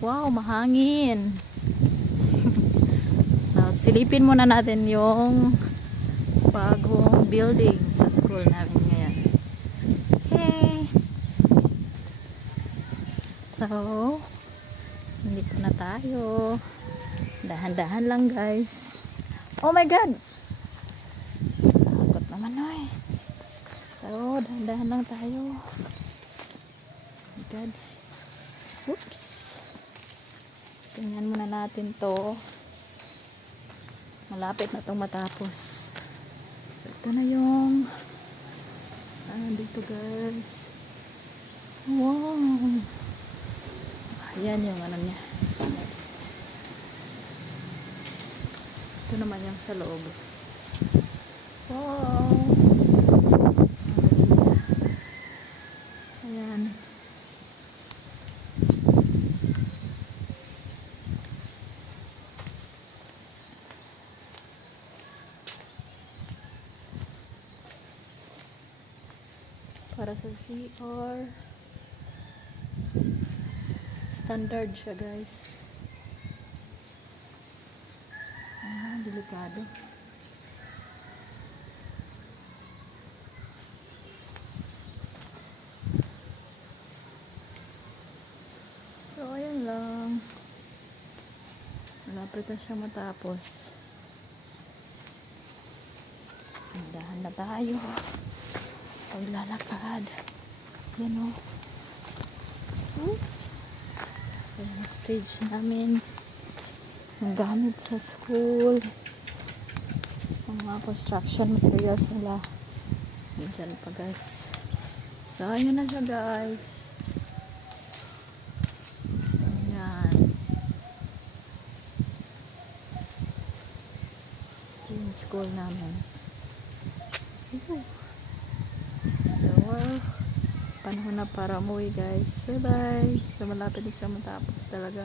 Wow, mahangin. So, silipin muna natin yung bagong building sa school namin ngayon. Okay. So, nandito na tayo. Dahan-dahan lang, guys. Oh my God! Takot naman, oy. So, dahan-dahan lang tayo. Oh my God. Oops. Tingnan muna natin to. Malapit na itong matapos. So, ito na yung dito, guys. Wow. Ayan yung ano niya. Ito naman yung sa loob. Wow. Ayan. Para sa CR. Standard siya, guys. Delikado. So, ayan lang. Malapit na siya matapos. Dahan na tayo. Paglalakad. Yan o. So, yung stage namin. Ang gamit sa school. Ang mga construction materials nila. Diyan pa, guys. So, ayun na siya, guys. Ayan. Yung school namin. So, panahon na para umuwi, guys. Bye-bye. So, malapit na siya matapos talaga.